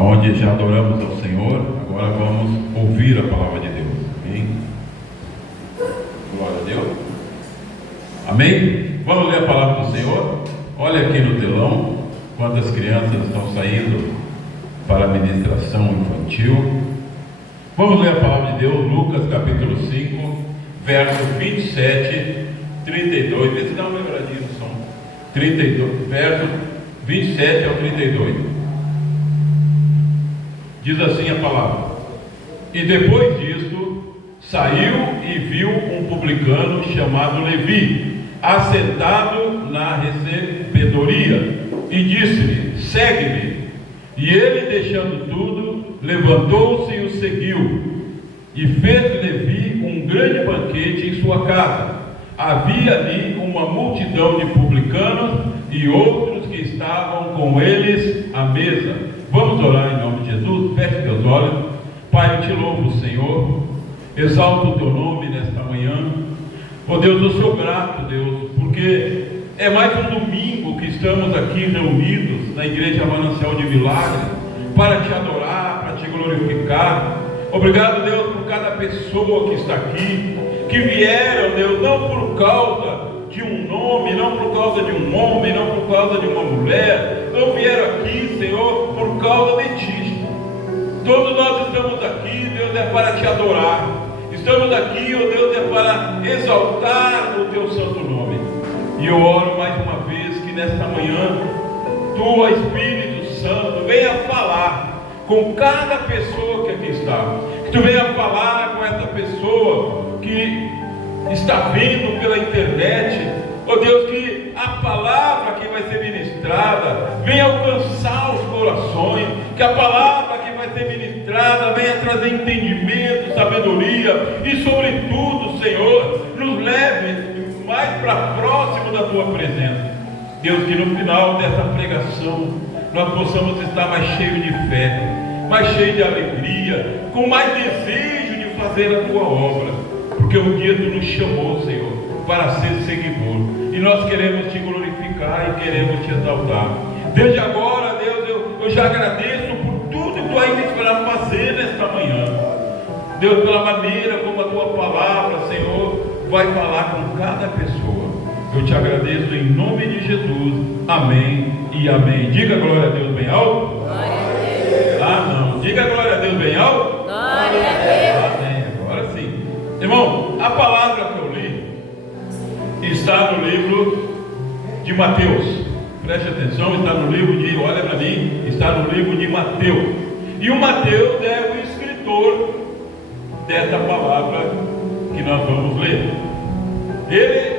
onde já adoramos ao Senhor, agora vamos ouvir a palavra de Deus. Amém? Glória a Deus. Amém? Vamos ler a palavra do Senhor. Olha aqui no telão quantas crianças estão saindo para a ministração infantil. Vamos ler a palavra de Deus, Lucas capítulo 5, verso 27, 32. Vê se dá uma lembradinha no som. 32, verso 27 ao 32. Diz assim a palavra: E depois disto, saiu e viu um publicano chamado Levi, assentado na recebedoria, e disse-lhe: Segue-me. E ele, deixando tudo, levantou-se e o seguiu. E fez Levi um grande banquete em sua casa. Havia ali uma multidão de publicanos e outros que estavam com eles à mesa. Vamos orar em nome de Jesus. Feche teus olhos. Pai, eu te louvo, Senhor. Exalto o teu nome nesta manhã. Oh Deus, eu sou grato, Deus, porque é mais um domingo que estamos aqui reunidos na Igreja Manancial de Milagre para te adorar, para te glorificar. Obrigado, Deus, por cada pessoa que está aqui, que vieram, Deus, não por causa de um nome, não por causa de um homem, não por causa de uma mulher, não vieram aqui, Senhor, por causa de Ti. Todos nós estamos aqui, Deus, é para te adorar. Estamos aqui, ó Deus, é para exaltar o Teu santo nome. E eu oro mais uma vez que nesta manhã, Tu, Espírito Santo, venha falar com cada pessoa que aqui está. Que Tu venha falar com essa pessoa que está vindo pela internet. Ó Deus, que a palavra que vai ser ministrada venha alcançar os corações. Que a palavra que vai ser ministrada venha trazer entendimento, sabedoria e, sobretudo, Senhor, nos leve mais para próximo da Tua presença. Deus, que no final dessa pregação nós possamos estar mais cheios de fé, mais cheios de alegria, com mais desejo de fazer a Tua obra, porque um dia Tu nos chamou, Senhor, para ser seguidor, e nós queremos Te glorificar e queremos Te exaltar. Desde agora, Deus, eu já agradeço por tudo que Tu ainda esperas fazer nesta manhã, Deus, pela maneira como a Tua palavra, Senhor, vai falar com cada pessoa. Eu Te agradeço em nome de Jesus. Amém e amém. Diga glória a Deus bem alto. Glória a Deus. Ah, não. Diga glória a Deus bem alto. Glória a Deus. Amém. Agora sim. Irmão, a palavra que eu li está no livro de Mateus. Preste atenção, está no livro de, olha para mim, está no livro de Mateus. E o Mateus é o escritor dessa palavra que nós vamos ler. Ele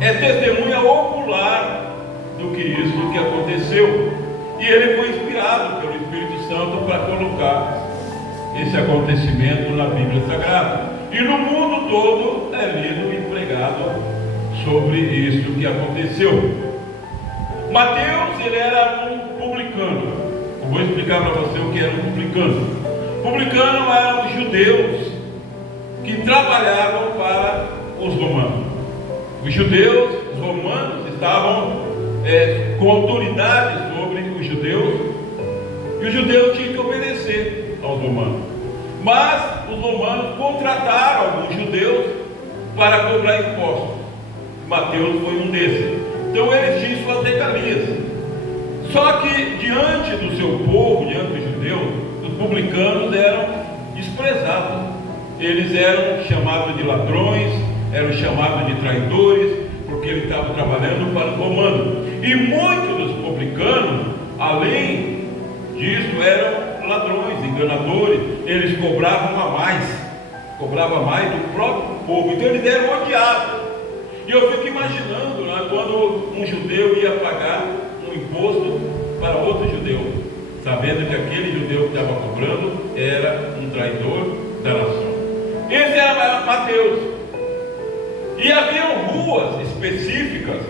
é testemunha ocular do que isso que aconteceu, e ele foi inspirado pelo Espírito Santo para colocar esse acontecimento na Bíblia Sagrada, e no mundo todo é lido e pregado sobre isso que aconteceu. Mateus, ele era um publicano. Eu vou explicar para você o que era um publicano. Publicano eram os judeus que trabalhavam para os romanos. Os judeus, os romanos, estavam com autoridade sobre os judeus, e os judeus tinham que obedecer aos romanos. Mas os romanos contrataram alguns judeus para cobrar impostos. Mateus foi um desses. Então eles tinham suas regalias. Só que diante do seu povo, diante dos judeus, os publicanos eram desprezados. Eles eram chamados de ladrões, eram chamados de traidores, porque eles estavam trabalhando para os romanos. E muitos dos publicanos, além disso, eram ladrões, enganadores. Eles cobravam mais do próprio povo. Então eles eram odiados. E eu fico imaginando, né, quando um judeu ia pagar um imposto para outro judeu, sabendo que aquele judeu que estava cobrando era um traidor da nação. Esse era Mateus. E havia ruas específicas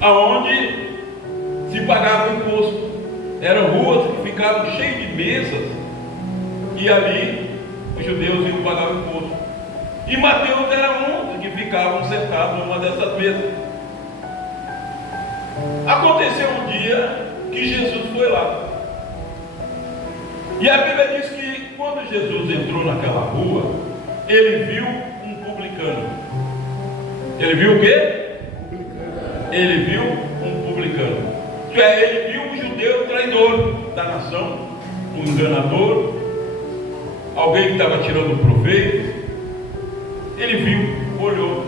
aonde se pagava o imposto. Eram ruas que ficavam cheias de mesas, e ali os judeus iam pagar o imposto. E Mateus era um dos que ficavam sentados numa dessas mesas. Aconteceu um dia que Jesus foi lá. E a Bíblia diz que quando Jesus entrou naquela rua, ele viu um publicano. Ele viu o quê? Ele viu um publicano. Isto é, ele viu um judeu traidor da nação, um enganador, alguém que estava tirando proveito. Ele viu, olhou.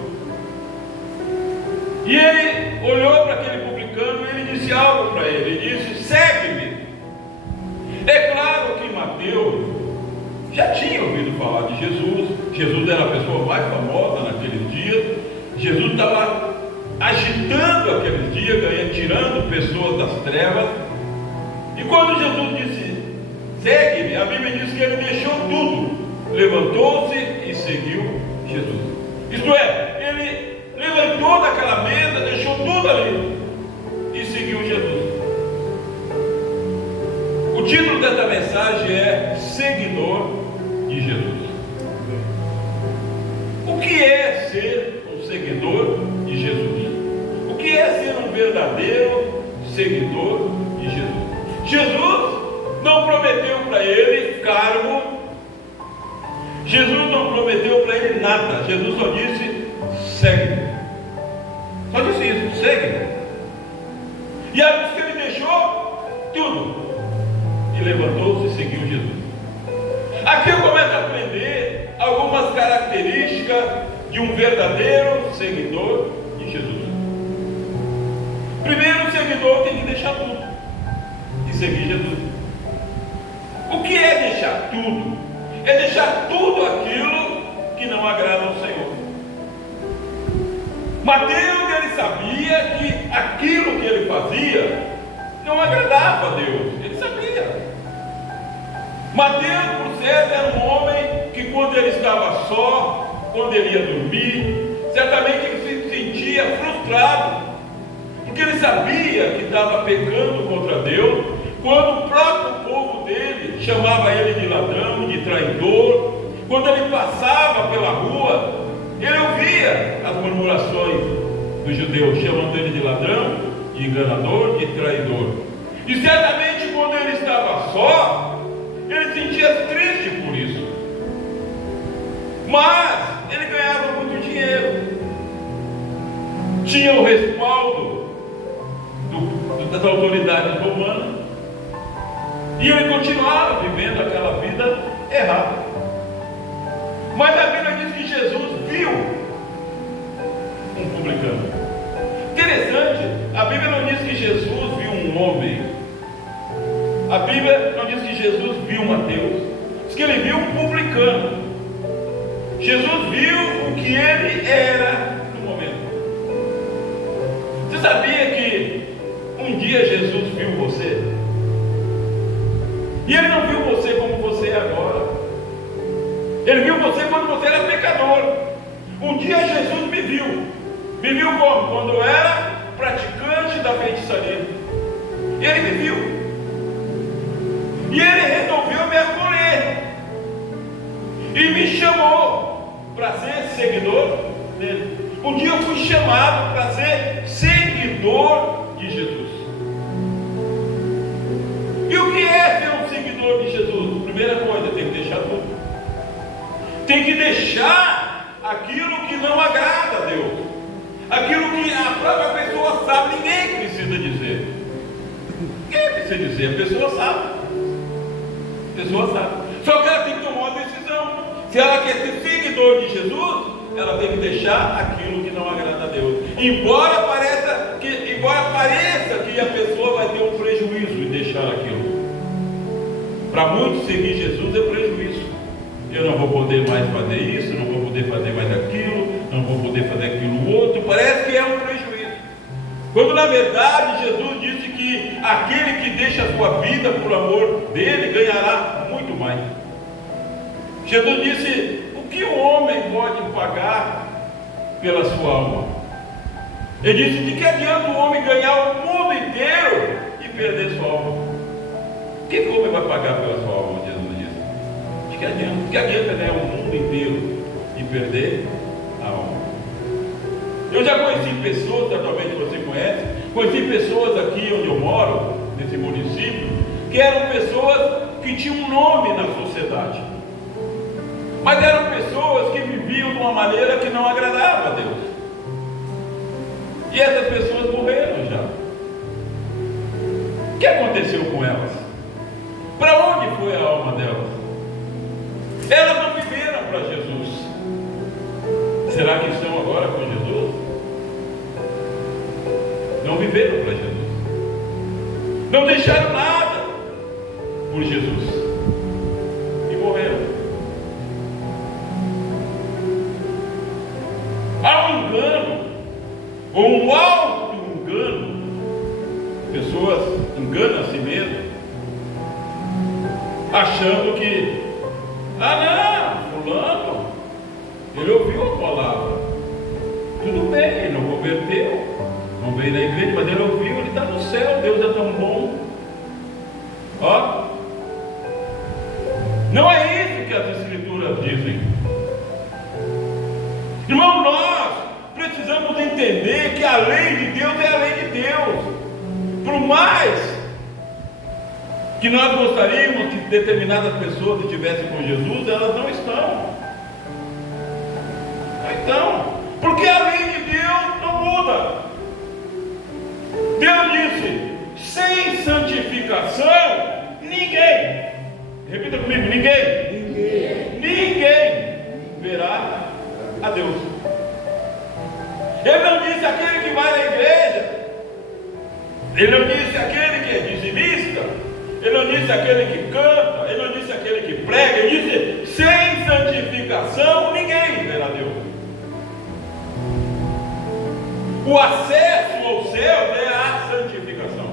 E ele olhou para aquele publicano e ele disse algo para ele. Ele disse: segue-me. É claro que Mateus já tinha ouvido falar de Jesus. Jesus era a pessoa mais famosa naqueles dias. Jesus estava agitando aqueles dias, tirando pessoas das trevas. E quando Jesus disse: segue-me, a Bíblia diz que ele deixou tudo, levantou-se e seguiu Jesus. Isto é, ele levantou daquela mesa, deixou tudo ali e seguiu Jesus. O título dessa mensagem é Seguidor de Jesus. O que é ser um seguidor de Jesus? O que é ser um verdadeiro seguidor de Jesus? Jesus não prometeu para ele cargo. Jesus não prometeu para ele nada. Jesus só disse: segue-me. Só disse isso: segue-me. E a vez que ele deixou tudo e levantou-se e seguiu Jesus. Aqui eu começo a aprender algumas características de um verdadeiro seguidor de Jesus. Primeiro, o seguidor tem que deixar tudo e seguir Jesus. O que é deixar tudo? É deixar tudo aquilo que não agrada ao Senhor. Mateus, ele sabia que aquilo que ele fazia não agradava a Deus. Ele sabia. Mateus, por certo, era um homem que quando ele estava só, quando ele ia dormir, certamente ele se sentia frustrado, porque ele sabia que estava pecando contra Deus, quando o próprio povo dele chamava ele de ladrão, de traidor. Quando ele passava pela rua, ele ouvia as murmurações dos judeus, chamando ele de ladrão, de enganador, de traidor. E certamente quando ele estava só, ele sentia triste por isso. Mas ele ganhava muito dinheiro, tinha o respaldo das autoridades romanas, e ele continuava vivendo aquela vida errada. Mas a Bíblia diz que Jesus viu um publicano. Interessante, a Bíblia não diz que Jesus viu um homem. A Bíblia não diz que Jesus viu Mateus. Diz que ele viu um publicano. Jesus viu o que ele era no momento. Você sabia que um dia Jesus viu você? E ele não viu você como você é agora. Ele viu você quando você era pecador. Um dia Jesus me viu. Me viu como? Quando eu era praticante da feitiçaria. Ele me viu. E ele resolveu me acolher. E me chamou para ser seguidor dele. Um dia eu fui chamado para ser seguidor de Jesus. E o que é ser um seguidor de Jesus? Primeira coisa, tem que deixar tudo. Tem que deixar aquilo que não agrada a Deus. Aquilo que a própria pessoa sabe, ninguém precisa dizer. Ninguém precisa dizer, a pessoa sabe. A pessoa sabe. Só que ela tem que tomar uma decisão. Se ela quer ser seguidor de Jesus, ela tem que deixar aquilo que não agrada a Deus. Embora pareça que a pessoa vai ter um prejuízo em deixar aquilo. Para muitos, seguir Jesus é prejuízo. Eu não vou poder mais fazer isso, não vou poder fazer mais aquilo, não vou poder fazer aquilo outro. Parece que é um prejuízo. Quando na verdade Jesus disse que aquele que deixa a sua vida por amor dele ganhará muito mais. Jesus disse: o que o homem pode pagar pela sua alma? Ele disse: de que adianta o homem ganhar o mundo inteiro e perder sua alma? O que o homem vai pagar pela sua alma? Jesus disse: de que adianta? De que adianta ganhar o mundo inteiro e perder a alma? Eu já conheci pessoas, certamente você conhece, conheci pessoas aqui onde eu moro, nesse município, que eram pessoas que tinham um nome na sociedade, mas eram pessoas que viviam de uma maneira que não agradava a Deus, e essas pessoas morreram já. O que aconteceu com elas? Para onde foi a alma delas? Elas não viveram para Jesus. Será que estão agora com Jesus? Não viveram para Jesus. Não deixaram nada por Jesus. E morreram. Há um engano, ou um auto-engano. Pessoas enganam a si mesmas, achando que, fulano, ele ouviu a palavra, tudo bem, ele não converteu, não veio na igreja, mas ele ouviu, ele está no céu, Deus é tão bom. Ó, não é isso que as escrituras dizem. Irmão, nós precisamos entender que a lei de Deus é a lei de Deus. Por mais que nós gostaríamos que determinadas pessoas estivessem com Jesus, elas não estão. Não estão. Porque a lei de Deus não muda. Deus disse: sem santificação, ninguém. Repita comigo: ninguém verá a Deus. Ele não disse aquele que vai na igreja. Ele não disse aquele que é dizimista. Ele não disse aquele que canta. Ele não disse aquele que prega. Ele disse: sem santificação ninguém verá Deus. O acesso ao céu é a santificação.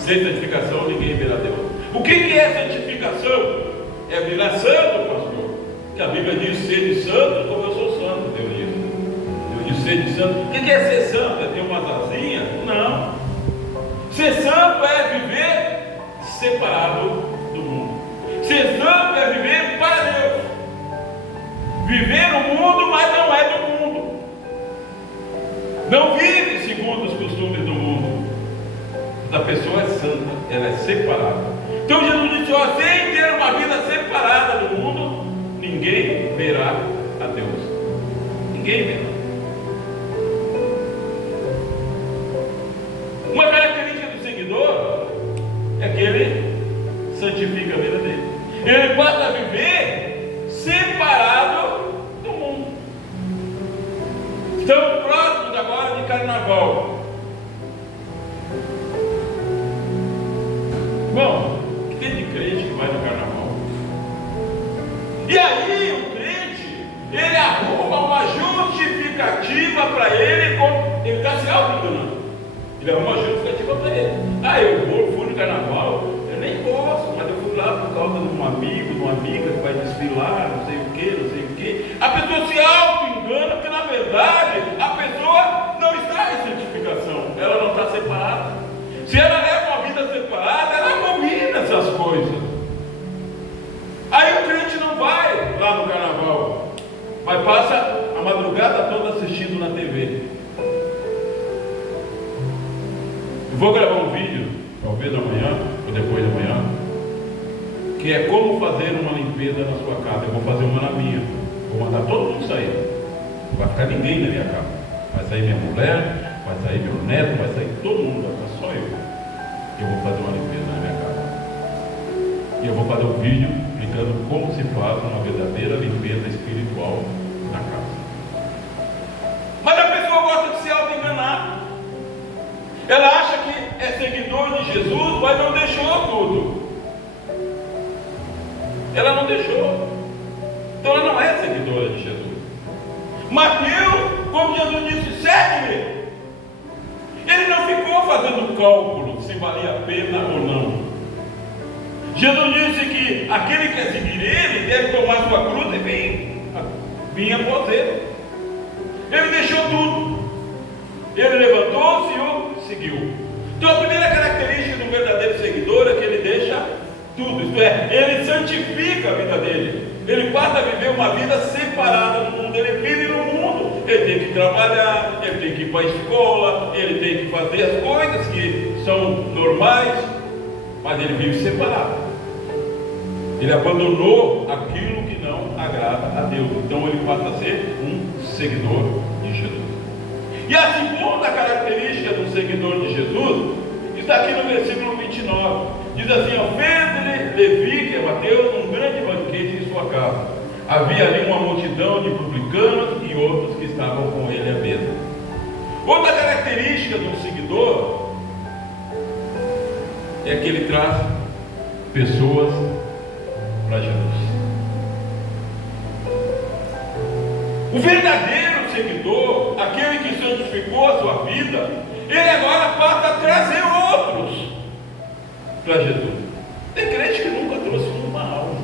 Sem santificação ninguém verá Deus. O que é santificação? É virar santo, pastor. Que a Bíblia diz: sede santo como eu sou santo. Deus diz. De ser santo. O que é ser santo? É ter umas asinhas? Não. Ser santo é viver separado do mundo. Ser santo é viver para Deus. Viver no mundo, mas não é do mundo. Não vive segundo os costumes do mundo. A pessoa é santa, ela é separada. Então Jesus disse: ó, sem ter uma vida separada do mundo, ninguém verá a Deus. Ninguém verá. Uma característica do seguidor é que ele santifica a vida dele. Ele passa a viver separado do mundo. Estamos próximos agora de carnaval. Bom, que tem de crente que vai no carnaval? E aí o crente, ele arruma uma justificativa para ele está se auto-enganando. Ele arruma uma justificativa para ele. Eu fui no carnaval, eu nem gosto, mas eu fui lá por causa de um amigo, de uma amiga que vai desfilar, não sei o que. A pessoa se auto-engana, porque na verdade a pessoa não está em santificação, ela não está separada. Se ela leva uma vida separada, ela abomina essas coisas. Aí o crente não vai lá no carnaval, mas passa a madrugada toda assistindo na TV. Eu vou gravar um vídeo, talvez amanhã ou depois de amanhã, que é como fazer uma limpeza na sua casa. Eu vou fazer uma na minha. Vou mandar todo mundo sair. Não vai ficar ninguém na minha casa. Vai sair minha mulher, vai sair meu neto, vai sair todo mundo, vai ficar só eu. Eu vou fazer uma limpeza na minha casa. E eu vou fazer um vídeo explicando como se faz uma verdadeira limpeza espiritual na casa. Mas a pessoa gosta de se auto-enganar. Ela acha que é seguidor de Jesus, mas não deixou tudo. Ela não deixou. Então ela não é seguidora de Jesus. Mateus, como Jesus disse, segue-me. Ele não ficou fazendo cálculo se valia a pena ou não. Jesus disse que aquele que quer seguir ele deve tomar sua cruz e vir após ele. Ele deixou tudo. Ele levantou-se e o seguiu. Então a primeira característica do verdadeiro seguidor é que ele deixa tudo. Isto é, ele santifica a vida dele. Ele passa a viver uma vida separada do mundo. Ele vive no mundo. Ele tem que trabalhar, ele tem que ir para a escola, ele tem que fazer as coisas que são normais mas ele vive separado. Ele abandonou aquilo que não agrada a Deus. Então ele passa a ser um seguidor de Jesus. E a segunda característica do seguidor de Jesus está aqui no versículo 29. Diz assim: fez Levi, que é Mateus, um grande banquete em sua casa. Havia ali uma multidão de publicanos e outros que estavam com ele à mesa. Outra característica de um seguidor é que ele traz pessoas para Jesus. O verdadeiro seguidor, aquele que santificou a sua vida, ele agora passa a trazer outros para Jesus. Tem crente que nunca trouxe uma alma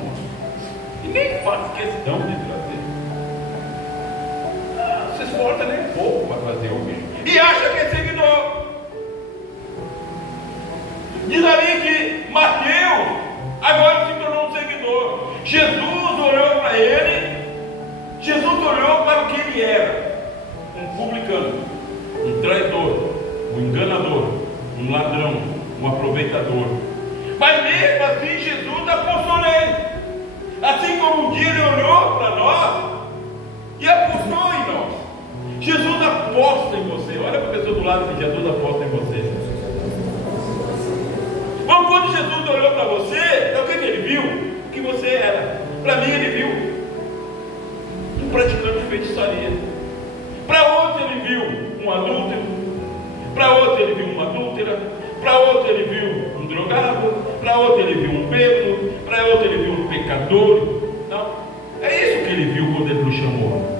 e nem faz questão de trazer. Não se esforça nem um pouco para trazer alguém e acha que é seguidor. Diz ali que Mateus agora se tornou um seguidor. Jesus olhou para ele. Jesus olhou para o que ele era: um publicano, um traidor, um enganador, um ladrão, um aproveitador. Mas mesmo assim Jesus apostou nele. Assim como um dia ele olhou para nós e apostou em nós. Jesus aposta em você. Olha para a pessoa do lado que Jesus aposta em você. Bom, quando Jesus olhou para você, o que ele viu? O que você era. Para mim ele viu um praticante de feitiçaria. Para outro ele viu um adúltero. Para outro ele viu uma adúltera. Para outro ele viu um drogado. Para outro ele viu um bêbado. Para outro ele viu um pecador. Não, é isso que ele viu quando ele nos chamou.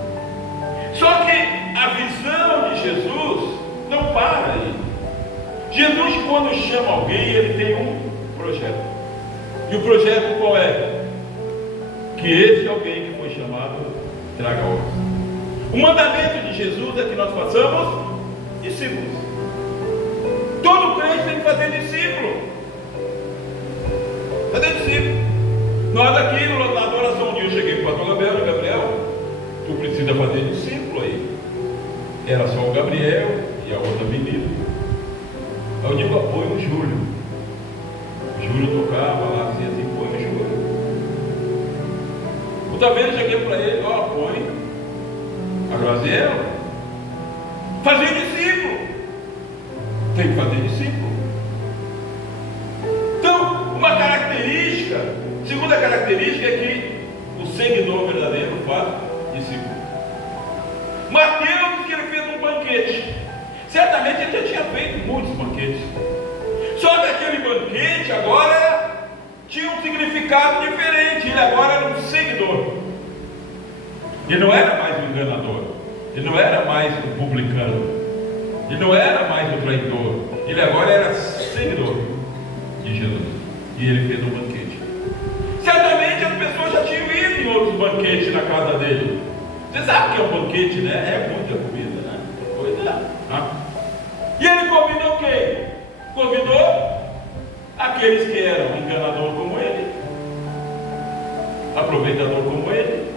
Só que a visão de Jesus não para aí. Jesus, quando chama alguém, ele tem um projeto. E o projeto qual é? Que esse alguém que foi chamado traga outros. O mandamento de Jesus é que nós façamos discípulos. Todo crente tem que fazer discípulo. Fazer discípulo. Nós aqui na adoração, um dia eu cheguei para o pastor Gabriel, tu precisa fazer discípulo aí. Era só o Gabriel e a outra menina. Aí eu digo: apoio o Júlio. O Júlio tocava lá assim, põe o Júlio. Outra vez eu cheguei para ele: põe a Graziela. Fazer discípulo. Tem que fazer discípulo. Então, uma característica, segunda característica é que o seguidor verdadeiro faz discípulo. Mateus disse que ele fez um banquete. Certamente ele já tinha feito muitos banquetes. Só que aquele banquete agora tinha um significado diferente. Ele agora era um seguidor. Ele não era mais um enganador. Ele não era mais um publicano. Ele não era mais um traidor. Ele agora era seguidor de Jesus. E ele fez um banquete. Certamente as pessoas já tinham ido em outros banquetes na casa dele. Você sabe o que é um banquete, né? É muita comida, né? Coisa. E ele convidou quem? Convidou aqueles que eram enganador como ele, aproveitador como ele,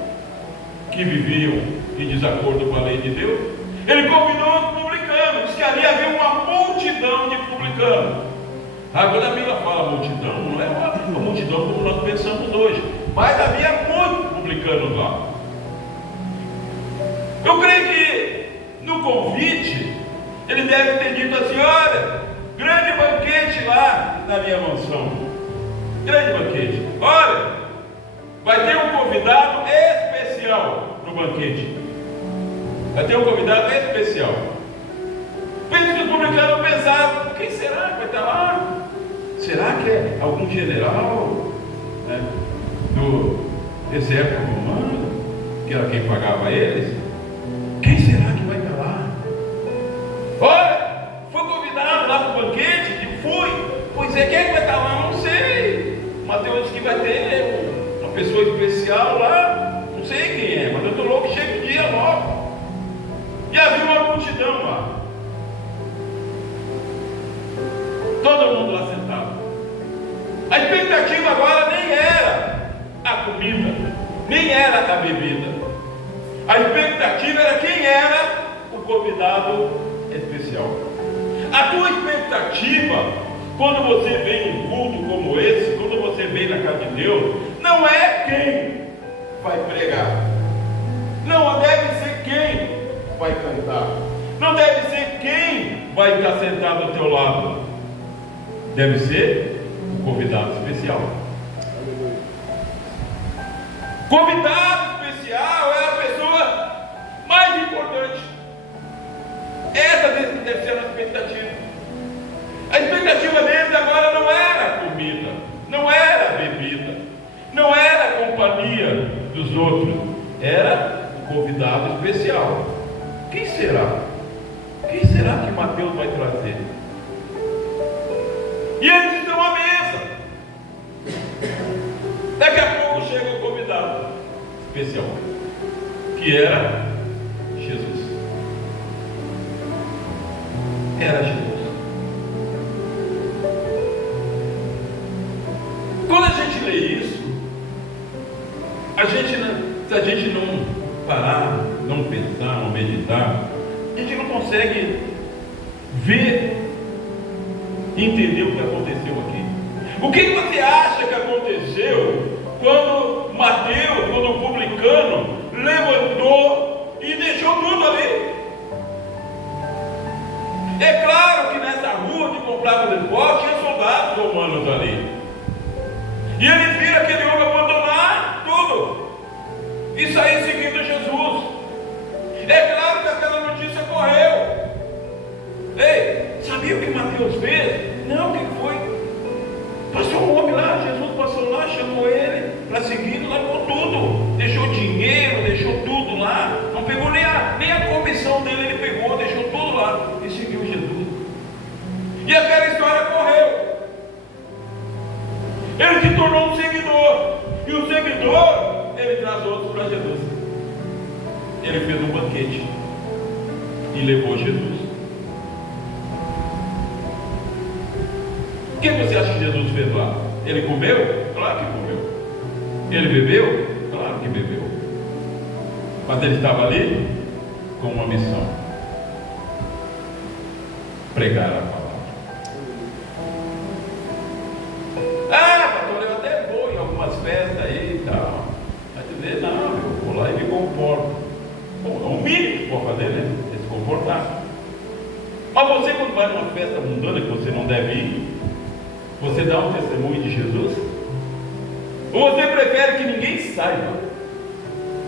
que viviam em desacordo com a lei de Deus. Ele convidou os publicanos. Diz que ali havia uma multidão de publicanos. Quando a Bíblia fala multidão, não é uma multidão como nós pensamos hoje, mas havia muitos publicanos lá. Eu creio que no convite ele deve ter dito assim: olha, grande banquete lá na minha mansão. Grande banquete. Olha, vai ter um convidado especial no banquete. Vai ter um convidado especial. Penso que os publicanos pensaram: quem será que vai estar lá? Será que é algum general, né, do exército romano, que era quem pagava eles? Quem será que vai estar lá? Olha, foi convidado lá para o banquete? Fui. Pois é, quem é que vai estar lá? Não sei. Mateus disse que vai ter uma pessoa especial lá. Não sei quem é, mas eu estou louco que chega o dia logo. E havia uma multidão lá. Todo mundo lá sentado. A expectativa agora nem era a comida, nem era a bebida. A expectativa era quem era o convidado especial. A tua expectativa Quando você vem em um culto como esse, quando você vem na casa de Deus, não é quem vai pregar, não deve ser quem vai cantar, não deve ser quem vai estar sentado ao teu lado, deve ser um convidado especial. Convidado especial é a pessoa mais importante. Essa deve ser a expectativa. A expectativa deles agora não era a comida, não era a bebida, não era a companhia dos outros, era o convidado especial. Quem será? Quem será que Mateus vai trazer? E eles estão à mesa. Daqui a pouco chega o convidado especial, que era Jesus. Era Jesus. Quando a gente lê isso, se a gente não parar, não pensar, não meditar, a gente não consegue ver e entender o que aconteceu aqui. O que você acha que aconteceu quando Mateus, quando o publicano, levantou e deixou tudo ali? É claro que nessa rua de comprar de pó tinha soldados romanos ali. E ele viu aquele homem abandonar tudo e sair seguindo Jesus. É claro que aquela notícia correu. Ei, sabia o que Mateus fez? Não, o que foi? Passou um homem lá, Jesus passou lá, chamou ele para seguir, largou tudo. Deixou dinheiro, deixou tudo lá. Não pegou nem a comissão dele, ele pegou, deixou tudo lá e seguiu Jesus. E aquela história correu. Ele se tornou um seguidor. E o seguidor, ele traz outros para Jesus. Ele fez um banquete e levou Jesus. O que você acha que Jesus fez lá? Ele comeu? Claro que comeu. Ele bebeu? Claro que bebeu. Mas ele estava ali com uma missão: pregar a palavra. Pastor, eu até vou em algumas festas aí e tal. Mas dizer, não, eu vou lá e me comporto. Bom, é o mínimo que pode fazer, né? É se comportar. Mas você, quando vai numa festa mundana que você não deve ir, você dá um testemunho de Jesus? Ou você prefere que ninguém saiba?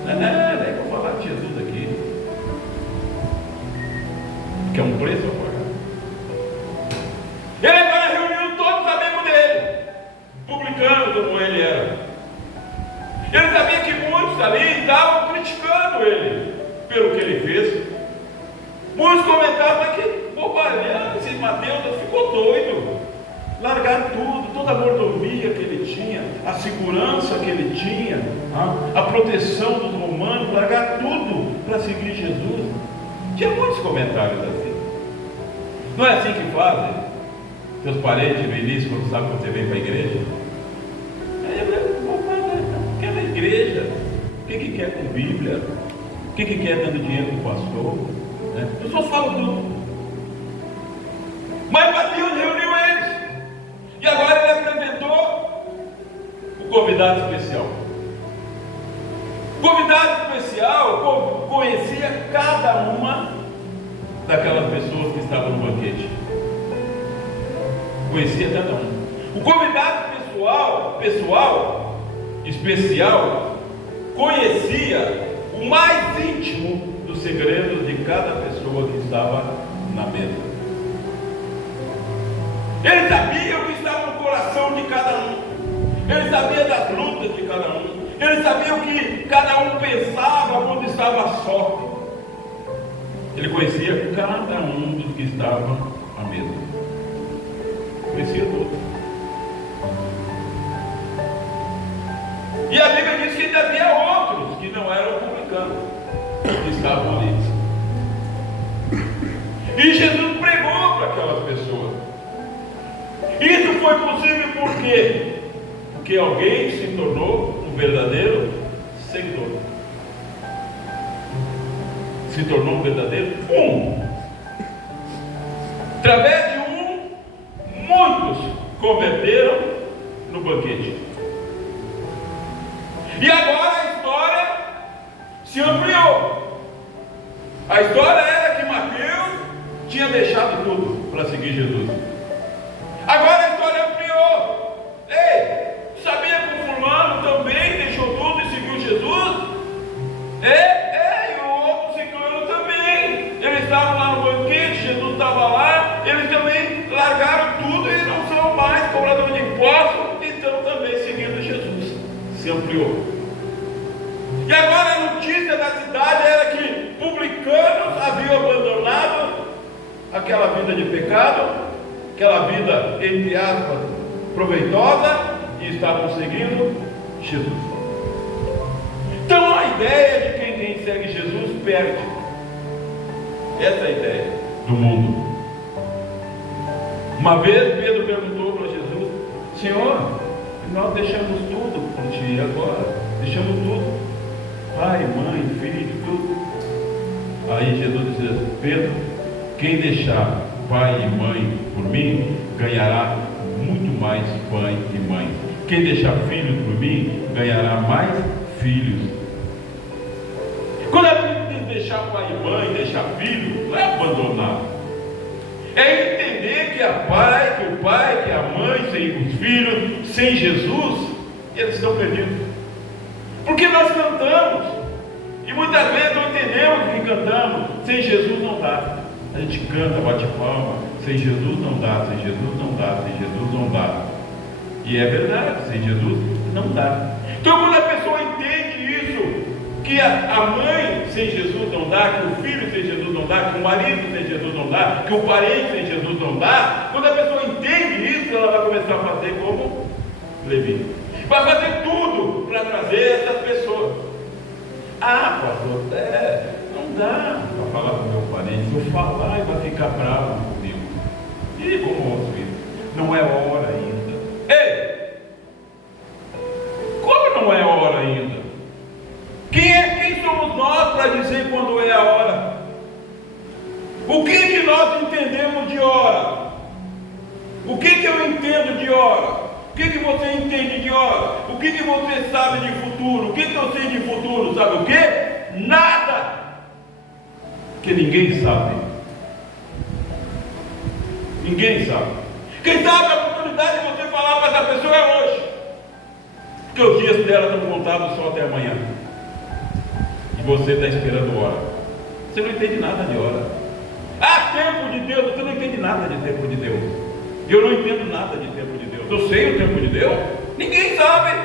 Não, vou falar de Jesus aqui, que é um preço a pagar. Ele vai na reunião, todos amigos dele, publicando como ele era. Ele sabia que muitos ali estavam criticando ele pelo que ele fez. Muitos comentavam: mas que bobagem, esse Mateus ficou doido. Largar tudo, toda a mordomia que ele tinha, a segurança que ele tinha, a proteção dos romanos, largar tudo para seguir Jesus. Tinha muitos comentários assim. Não é assim que fazem seus parentes no início, quando sabem que você vem para a igreja? Quer na igreja? O que quer com Bíblia? O que quer dando dinheiro para o pastor? As pessoas falam tudo. Mas Mateus reuniu eles. E agora ele apresentou o convidado especial. O convidado especial conhecia cada uma daquelas pessoas que estavam no banquete. Conhecia cada um. O convidado especial, conhecia o mais íntimo dos segredos de cada pessoa que estava na mesa. Ele sabia o que estava no coração de cada um. Ele sabia das lutas de cada um. Ele sabia o que cada um pensava quando estava só. Ele conhecia cada um dos que estavam à mesa. Conhecia todos. E a Bíblia diz que ainda havia outros que não eram publicanos, que estavam ali. E Jesus pregou para aquelas pessoas. Isso foi possível por quê? Porque alguém se tornou um verdadeiro seguidor. Se tornou um verdadeiro Através de muitos converteram no banquete. E agora a história se ampliou. A história era que Mateus tinha deixado tudo para seguir Jesus. Agora a história ampliou. Ei, sabia que o fulano também deixou tudo e seguiu Jesus? E o outro ciclano também. Eles estavam lá no banquete, Jesus estava lá, eles também largaram tudo e não são mais cobradores de impostos, e estão também seguindo Jesus. Se ampliou. E agora a notícia da cidade era que publicanos haviam abandonado aquela vida de pecado, aquela vida, entre aspas, proveitosa, e estavam seguindo Jesus. Então a ideia de quem segue Jesus perde. Essa é a ideia do mundo. Uma vez Pedro perguntou para Jesus: Senhor, nós deixamos tudo por ti agora, deixamos tudo, pai, mãe, filho, tudo. Aí Jesus diz: Pedro, quem deixar pai e mãe por mim, ganhará muito mais pai e mãe. Quem deixar filho por mim, ganhará mais filhos. Quando a gente diz deixar pai e mãe, deixar filho, não é abandonar. É entender que o pai, que a mãe, sem os filhos, sem Jesus, eles estão perdidos. Porque nós cantamos, e muitas vezes não entendemos o que cantamos. Sem Jesus não dá. A gente canta, bate palma. Sem Jesus não dá, sem Jesus não dá, sem Jesus não dá. E é verdade, sem Jesus não dá. Então quando a pessoa entende isso, que a mãe sem Jesus não dá, que o filho sem Jesus não dá, que o marido sem Jesus não dá, que o parente sem Jesus não dá, quando a pessoa entende isso, ela vai começar a fazer como Levi. Vai fazer tudo para trazer essas pessoas. Ah, pastor, não dá para falar com o meu parente. Se eu falar, ele vai ficar bravo comigo. E como outro filho, não é hora ainda. Ei! Como não é hora ainda? Quem somos nós para dizer quando é a hora? O que nós entendemos de hora? O que eu entendo de hora? O que você entende de hora? O que você sabe de futuro? O que eu sei de futuro? Sabe o que? Nada! Que ninguém sabe. Ninguém sabe. Quem sabe a oportunidade de você falar para essa pessoa é hoje. Porque os dias dela estão contados só até amanhã. E você está esperando hora. Você não entende nada de hora. Ah, tempo de Deus. Você não entende nada de tempo de Deus. Eu não entendo nada de tempo de Deus. Eu sei o tempo de Deus? Ninguém sabe.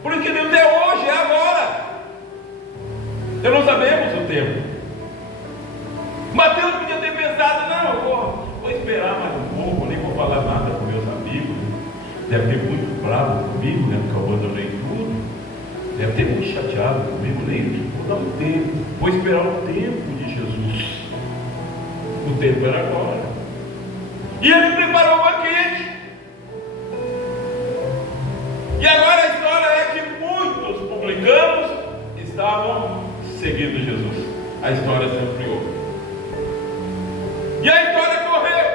Porque Deus é hoje, é agora. Eu não sabemos o tempo. Mateus podia ter pensado: não, eu vou esperar mais um pouco, nem vou falar nada com meus amigos. Deve ter muito bravo comigo, né? Porque eu abandonei tudo. Deve ter muito chateado comigo, nem vou dar um tempo. Vou esperar o tempo de Jesus. O tempo era agora. E ele preparou o banquete. E agora a história é que muitos publicanos estavam seguindo Jesus. A história se ampliou. E a história correu.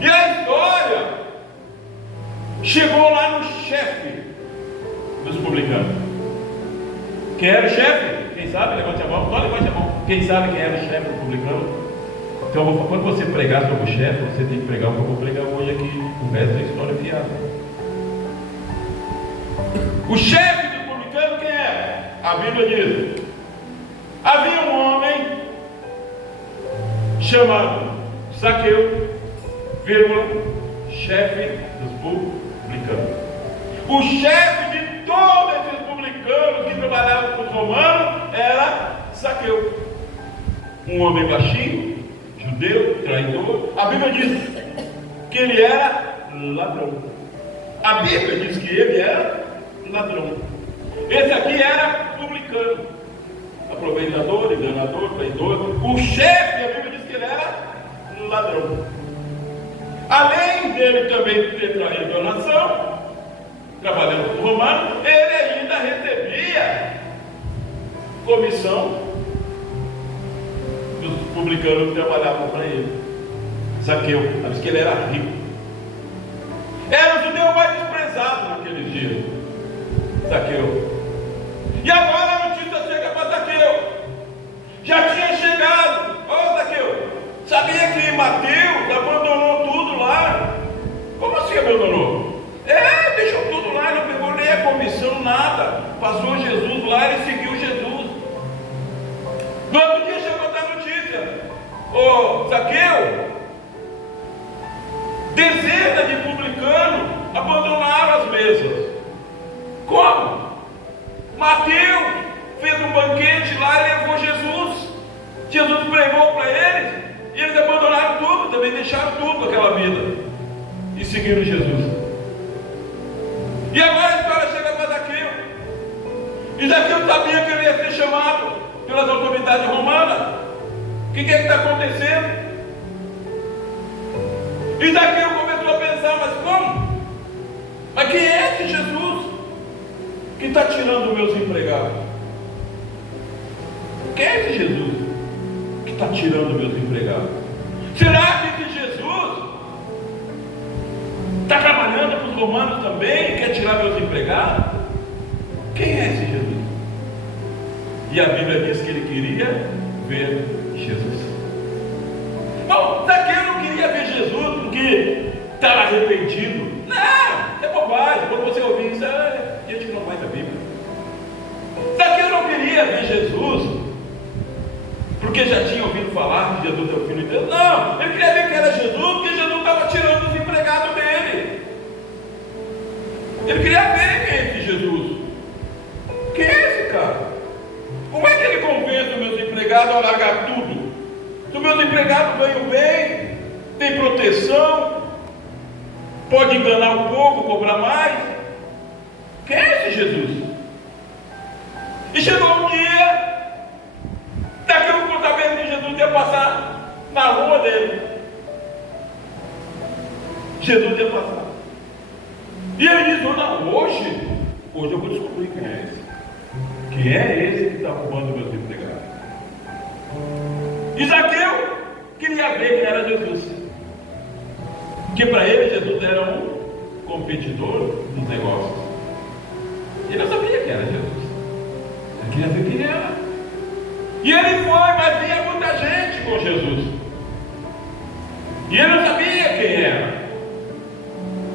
E a história chegou lá no chefe dos publicanos. Quem era o chefe? Quem sabe? Levante a mão. Só levante a mão. Quem sabe quem era o chefe do publicano? Então, quando você pregar sobre o chefe, você tem que pregar o que eu vou pregar hoje aqui. O resto da história é fiada. O chefe do publicano quem é? A Bíblia diz: havia um homem chamado Zaqueu, vírgula, chefe dos publicanos. O chefe de todos esses publicanos que trabalhavam com os romanos era Zaqueu. Um homem baixinho, judeu, traidor. A Bíblia diz que ele era ladrão. A Bíblia diz que ele era ladrão. Esse aqui era publicano, aproveitador, enganador, traidor. O chefe, a Bíblia diz que ele era ladrão. Além dele também ter traído a nação, trabalhando com o romano, ele ainda recebia comissão dos publicanos que trabalhavam para ele. Zaqueu, diz que ele era rico. dia? Zaqueu. E agora a notícia chega para Zaqueu. Já tinha chegado. Ô Zaqueu, sabia que Mateus abandonou tudo lá? Como assim abandonou? Deixou tudo lá, não pegou nem a comissão, nada. Passou Jesus lá, ele seguiu Jesus. No outro dia chegou outra notícia. Ô Zaqueu, dezenas de publicanos abandonaram as mesas. Como? Mateus fez um banquete lá e levou Jesus. Jesus pregou para eles e eles abandonaram tudo, também deixaram tudo aquela vida e seguiram Jesus. E agora a história chega para Zaqueu. E Zaqueu sabia que ele ia ser chamado pelas autoridades romanas. O que é que está acontecendo? E Zaqueu começou a pensar, mas como? Mas quem é esse Jesus que está tirando meus empregados? Quem é esse Jesus que está tirando meus empregados? Será que esse Jesus está trabalhando para os romanos também e quer tirar meus empregados? Quem é esse Jesus? E a Bíblia diz que ele queria ver Jesus. Bom, Zaqueu não queria ver Jesus porque estava arrependido. Não, isso é bobagem. Quando você ouvir isso, gente que não conhece a Bíblia. Zaqueu não queria ver Jesus porque já tinha ouvido falar que Jesus é o Filho de Deus. Não, ele queria ver que era Jesus porque Jesus estava tirando os empregados dele. Ele queria ver quem é esse Jesus. Quem é esse cara? Como é que ele convence os meus empregados a largar tudo? Se os meus empregados ganham bem, tem proteção, pode enganar o povo, cobrar mais. Quem é esse Jesus? E chegou um dia, Zaqueu ficou sabendo que Jesus ia passar na rua dele. Jesus ia passar. E ele disse: não, hoje eu vou descobrir quem é esse. Quem é esse que está roubando meus empregados? E Zaqueu queria ver quem era Jesus. Porque para ele Jesus era um competidor dos negócios. Ele não sabia quem era Jesus. Ele queria ver quem era. E ele foi, mas vinha muita gente com Jesus. E ele não sabia quem era.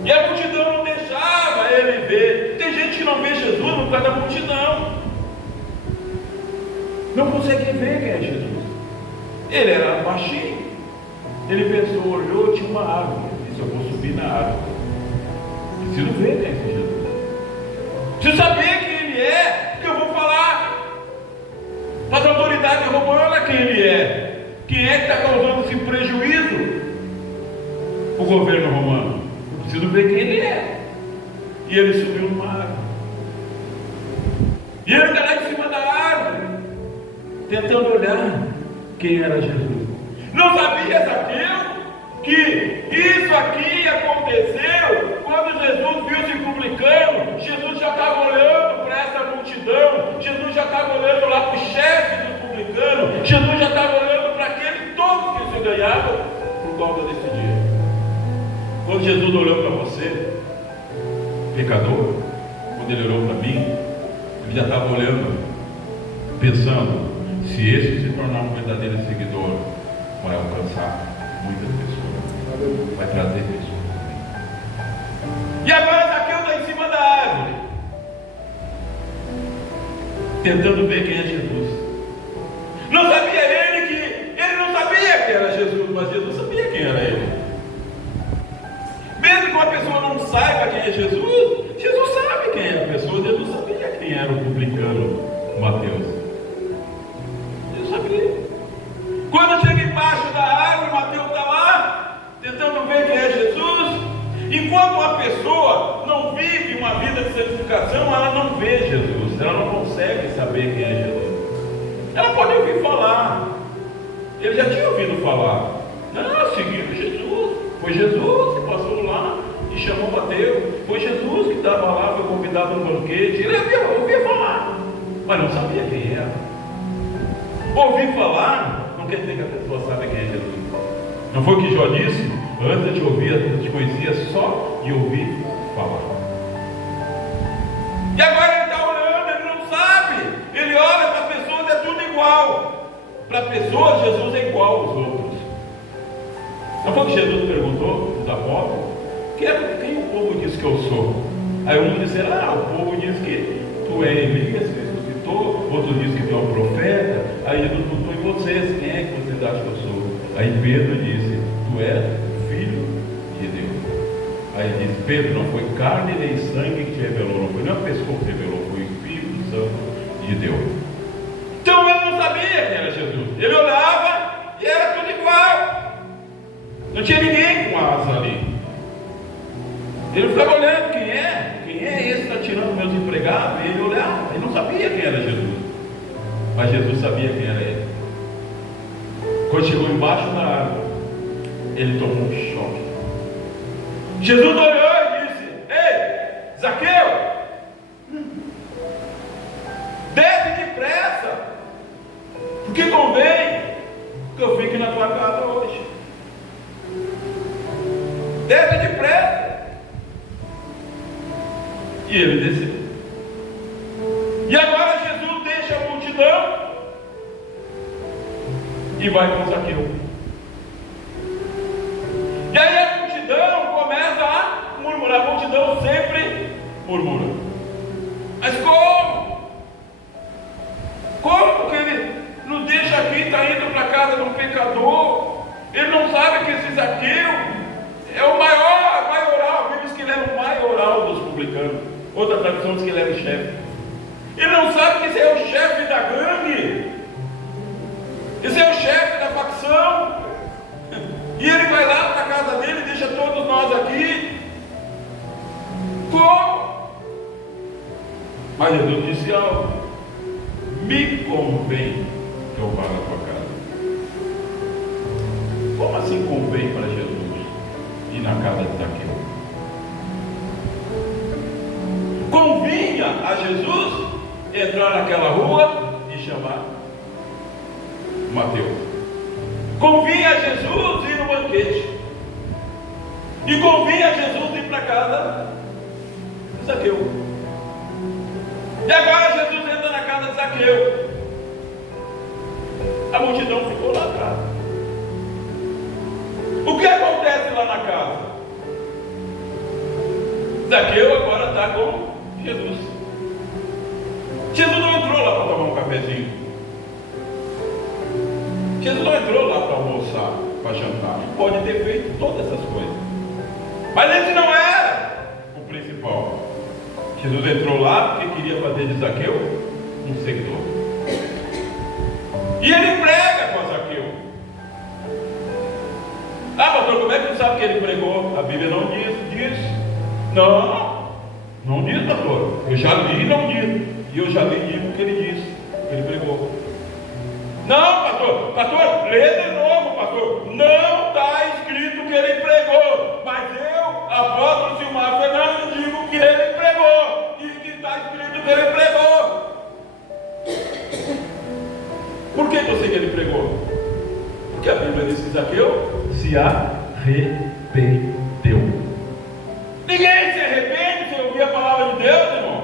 E a multidão não deixava ele ver. Tem gente que não vê Jesus por causa da multidão. Não consegue ver quem é Jesus. Ele era baixinho. Ele pensou, olhou, tinha uma árvore. Disse: eu vou subir na árvore. Preciso ver quem é esse Jesus. Preciso saber quem ele é, porque eu vou falar para as autoridades romanas quem ele é. Quem é que está causando esse prejuízo? O governo romano. Eu preciso ver quem ele é. E ele subiu numa árvore. E ele está lá em cima da árvore, tentando olhar quem era Jesus. Não sabia Zaqueu que isso aqui aconteceu quando Jesus viu esse publicano. Jesus já estava olhando para essa multidão. Jesus já estava olhando lá para o chefe dos publicanos. Jesus já estava olhando para aquele todo que se ganhava por causa desse dia. Quando Jesus olhou para você, pecador, quando ele olhou para mim, ele já estava olhando, pensando: se esse se tornar um verdadeiro seguidor, vai alcançar muitas pessoas, vai trazer pessoas também. E agora Zaqueu está em cima da árvore, tentando ver quem é Jesus. Não sabia ele não sabia quem era Jesus, mas Jesus sabia quem era ele. Mesmo que uma pessoa não saiba quem é Jesus, Jesus sabe quem é a pessoa. Jesus sabia quem era o publicano Mateus. Jesus sabia. Quando chega embaixo da árvore, Mateus está lá, tentando ver quem é Jesus. Enquanto uma pessoa não vive uma vida de santificação, ela não vê Jesus, ela não consegue saber quem é Jesus. Ela pode ouvir falar. Ele já tinha ouvido falar. Não, seguindo Jesus. Foi Jesus que passou lá e chamou Mateus. Foi Jesus que estava lá, foi convidado no banquete. Ele ouvia falar, mas não sabia quem era. Ouvir falar não quer dizer que a pessoa sabe quem é Jesus. Não foi o que Jó disse? Antes de ouvir, eu te conhecia só de ouvir falar. pessoas, Jesus é igual aos outros. Não foi que Jesus perguntou aos apóstolos: quem o povo diz que eu sou? Aí um disseram: o povo diz que tu é Elias, que ressuscitou, outro diz que tu é um profeta. Aí Jesus perguntou: e vocês, quem é que vocês acham que eu sou? Aí Pedro disse: tu és o Filho de Deus. Aí disse Pedro: não foi carne nem sangue que te revelou, não foi nenhuma pessoa que te revelou, foi o Espírito Santo de Deus. Então ele não sabia quem era Jesus. Ele olhava e era tudo igual. Não tinha ninguém com asa ali. Ele ficava olhando: quem é esse que está tirando meus empregados? E ele olhava, ele não sabia quem era Jesus. Mas Jesus sabia quem era ele. Quando chegou embaixo da árvore, ele tomou um choque. Jesus olhou e disse: ei, Zaqueu, desce depressa, porque convém que eu fique na tua casa hoje. Desce depressa. E ele desceu. E agora Jesus deixa a multidão e vai com Zaqueu. E aí a multidão começa a murmurar. A multidão sempre murmura. Mas como? Como? Porque ele nos deixa aqui, está indo para a casa de um pecador. Ele não sabe que esse Zaqueu é o maioral. Diz que ele é o maioral dos publicanos. Outra tradução diz que ele era o chefe. Ele não sabe que esse é o chefe da gangue. Esse é o chefe da facção. E ele vai lá para a casa dele e deixa todos nós aqui. Como? Mas Jesus disse algo: me convém que eu vá na tua casa. Como assim convém para Jesus ir na casa de Zaqueu? Convinha a Jesus entrar naquela rua e chamar Mateus. Convinha a Jesus ir no banquete. E convinha a Jesus ir para casa de Zaqueu. E agora Jesus entra na casa de Zaqueu. A multidão ficou lá atrás. O que acontece lá na casa? Zaqueu agora está com Jesus. Jesus não entrou lá para tomar um cafezinho. Jesus não entrou lá para almoçar, para jantar. Pode ter feito todas essas coisas, mas esse não era o principal. Jesus entrou lá porque queria fazer de Zaqueu um seguidor. E ele prega com Zaqueu. Pastor, como é que tu sabe que ele pregou? A Bíblia não diz. Não diz, pastor. Eu já li e não diz. E eu já li o que ele disse, que ele pregou. Não, pastor, lê de novo, pastor. Não está escrito que ele pregou. Mas eu, apóstolo Silmar Fernandes, digo que ele pregou. E que está escrito que ele pregou. Por que eu sei que ele pregou? Porque a Bíblia diz que Zaqueu se arrependeu. Ninguém se arrepende se ouvir a palavra de Deus, irmão.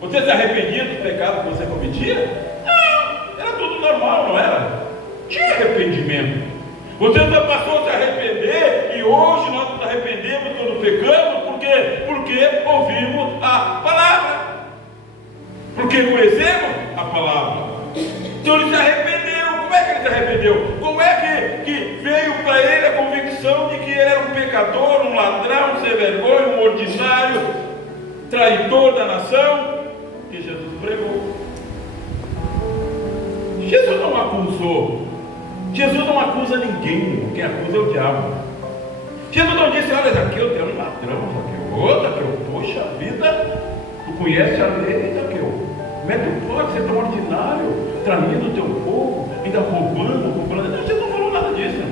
Você se arrependia dos pecados que você cometia? Não, era tudo normal, não era? Tinha arrependimento. Você já passou a se arrepender e hoje nós nos arrependemos quando pecamos. Por quê? Porque ouvimos a palavra. Porque conhecemos a palavra. Então ele se arrependeu. Como é que ele se arrependeu? Como é que veio para ele a convicção de que ele era um pecador, um ladrão, um sem vergonha, um ordinário, traidor da nação? Que Jesus pregou. Jesus não acusou. Jesus não acusa ninguém. Quem acusa é o diabo. Jesus não disse: olha, Zaqueu, tu é um ladrão, Zaqueu. Ô, Zaqueu, poxa vida, tu conhece a lei, Zaqueu. Como é que tu pode ser tão ordinário, traindo o teu povo, ainda roubando? Não, Jesus não falou nada disso.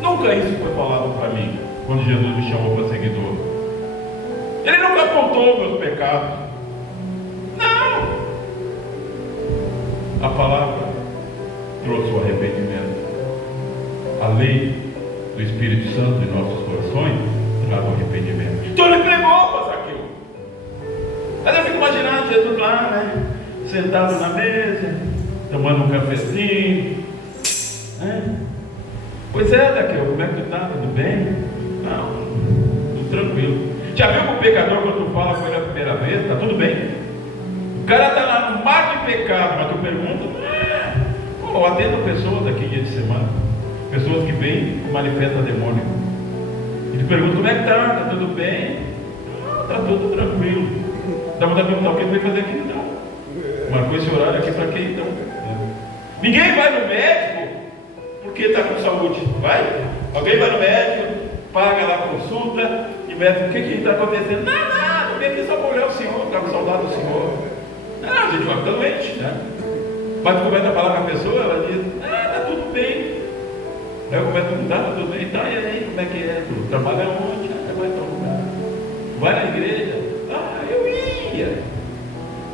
Nunca isso foi falado para mim, quando Jesus me chamou para seguidor. Ele nunca apontou meus pecados. Não. A palavra trouxe o arrependimento. A lei do Espírito Santo em nossos corações traz o arrependimento. Então ele pregou para Zaqueu. Mas eu fico imaginando Jesus lá, né? Sentado na mesa, tomando um cafezinho, Pois é, Zaqueu, como é que tu está? Tudo bem? Não, tudo tranquilo. Já viu com o pecador quando tu fala com ele a primeira vez? Está tudo bem? O cara está lá no mar de pecado, mas tu pergunta. Eu atendo pessoas aqui dia de semana, pessoas que vêm e manifestam demônio. E tu pergunta, como é que está? Está tudo bem? Não, está tudo tranquilo. Dá vontade de perguntar, o que tu veio fazer aqui então? Marcou esse horário aqui para quê então? Ninguém vai no médico porque está com saúde. Vai? Alguém vai no médico, paga lá a consulta e médico, o que está acontecendo? Nada, eu vim aqui só para olhar o senhor, está com saudade do senhor. A gente vai ficar doente, né? Mas tu começa a falar com a pessoa, ela diz, está tudo bem. Aí eu começo a perguntar, está tudo bem? Tá, e aí, como é que é? Tu trabalha onde? Vai na igreja? Eu ia.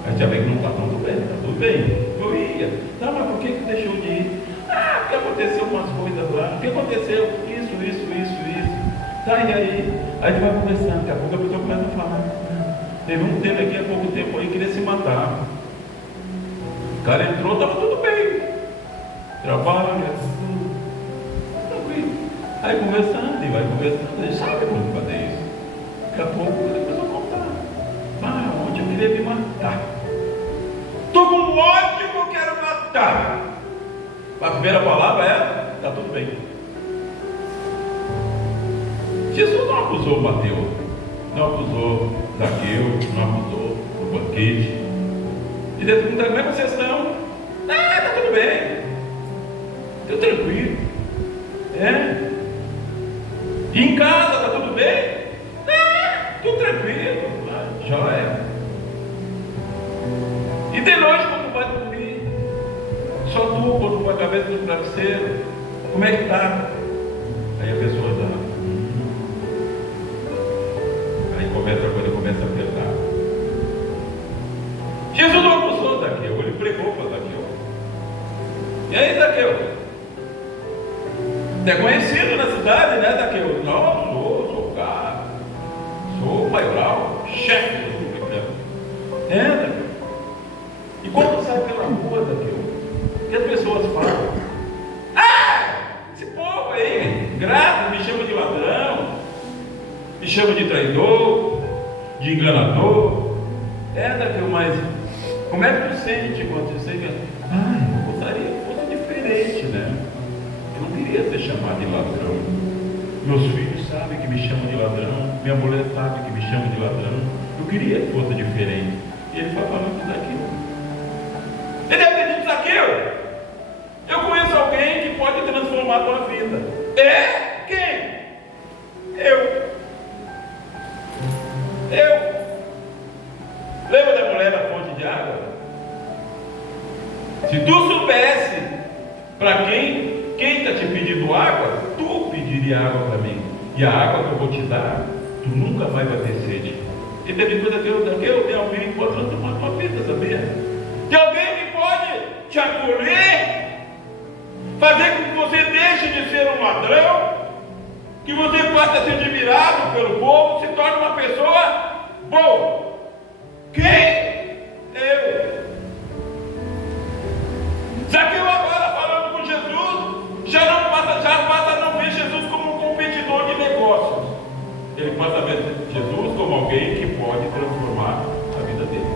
Aí já vê que não está tudo bem, está tudo bem. Eu ia. Não, mas por que deixou de ir? Porque aconteceu umas coisas lá. O que aconteceu? Isso. Tá, e aí? Aí tu vai conversando, daqui a pouco a pessoa começa a falar. Teve aqui há pouco tempo aí, queria se matar. O cara entrou, estava tudo bem. Trabalha, tudo tranquilo. Aí conversando, e vai conversando, ele sabe como fazer isso. Daqui a pouco ele começou a contar. Ontem eu queria me matar. Estou com ódio que eu quero matar. A primeira palavra é, está tudo bem. Jesus não acusou Mateus, não acusou Zaqueu, não acusou o banquete. E Deus pergunta, como é que vocês estão? Está tudo bem. Estou tranquilo. E em casa, está tudo bem? Tudo tranquilo. Joia. E de noite, quando vai dormir, só tu, quando com a cabeça no travesseiro, como é que está? Aí a pessoa dá. Aí começa a apertar. Jesus não acusou Zaqueu, ele pregou para Zaqueu. E aí, Zaqueu? Você é conhecido na cidade, né, Zaqueu? Não, sou cara, sou maioral, chefe do publicano. Zaqueu. E quando sai pela rua, Zaqueu, que as pessoas falam, esse povo aí, grato, me chama de ladrão, me chama de traidor, de enganador. Zaqueu, mas como é que tu sente quando tu sente? Eu gostaria que fosse diferente, né? Eu não queria ser chamado de ladrão. Meus filhos sabem que me chamam de ladrão, minha mulher sabe que me chama de ladrão. Eu queria que fosse diferente. E ele foi falando tudo aquilo. Ele deve ter dito, Zaqueu, eu conheço alguém que pode transformar a tua vida. Quem? Eu. Lembra da mulher da fonte de água? Se tu soubesse para quem está te pedindo água, tu pediria água para mim. E a água que eu vou te dar, tu nunca mais vai ter sede. E teve coisa Zaqueu, tem alguém que pode transformar a tua vida, sabia? Tem alguém que pode te acolher, fazer com que você deixe de ser um ladrão, que você passe a ser admirado pelo povo, se torne uma pessoa boa. Quem? Eu. Zaqueu agora falando com Jesus, já passa a não ver Jesus como um competidor de negócios. Ele passa a ver Jesus como alguém que pode transformar a vida dele.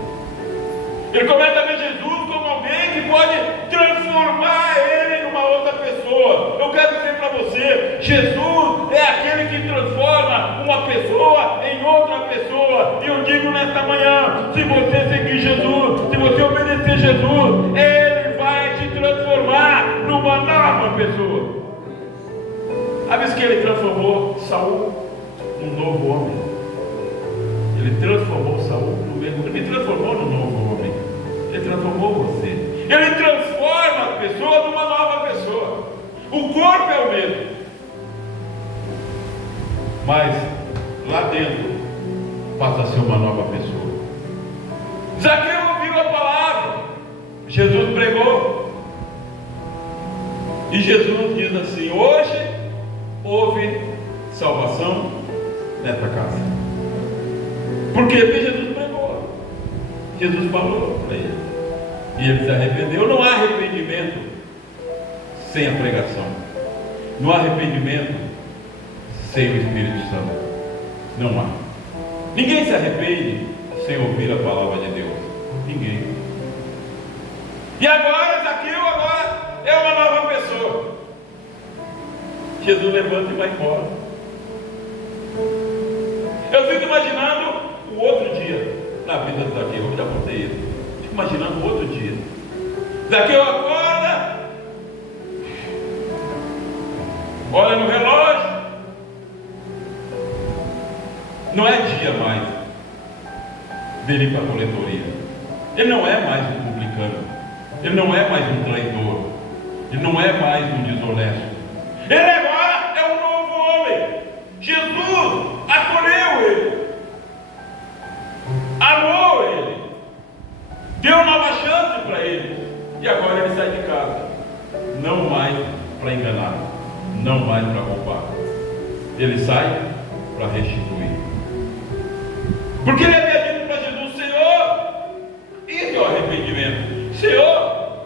Ele começa a ver Jesus como alguém que pode transformar ele numa outra pessoa. Eu quero dizer para você, Jesus é aquele que transforma uma pessoa em outra pessoa. E eu digo nesta manhã, se você seguir Jesus, se você obedecer Jesus, Ele vai te transformar numa nova pessoa. A vez que Ele transformou Saul num novo homem. Ele transformou Saul no mesmo. Ele me transformou num novo homem. Ele transformou você. Ele transforma a pessoa numa nova pessoa. O corpo é o mesmo, mas lá dentro passa a ser uma nova pessoa. Zaqueu ouviu a palavra, Jesus pregou, e Jesus diz assim: hoje houve salvação nesta casa. Por quê? Porque Jesus pregou, Jesus falou para ele, e ele se arrependeu. Não há arrependimento sem a pregação. No arrependimento sem o Espírito Santo. Não há. Ninguém se arrepende sem ouvir a palavra de Deus. Ninguém. E agora, Zaqueu agora é uma nova pessoa. Jesus levanta e vai embora. Eu fico imaginando o outro dia na vida de Zaqueu. Eu já contei isso. Fico imaginando o outro dia. Zaqueu acorda, olha no relógio. Não é dia mais dele ir para a coletoria. Ele não é mais um publicano. Ele não é mais um traidor. Ele não é mais um desonesto. Ele agora é um novo homem. Jesus acolheu ele, amou ele, deu nova chance para ele. E agora ele sai de casa. Não mais para enganar, não mais para roubar. Ele sai para restituir. Porque ele havia dito para Jesus: Senhor, isso é o arrependimento. Senhor,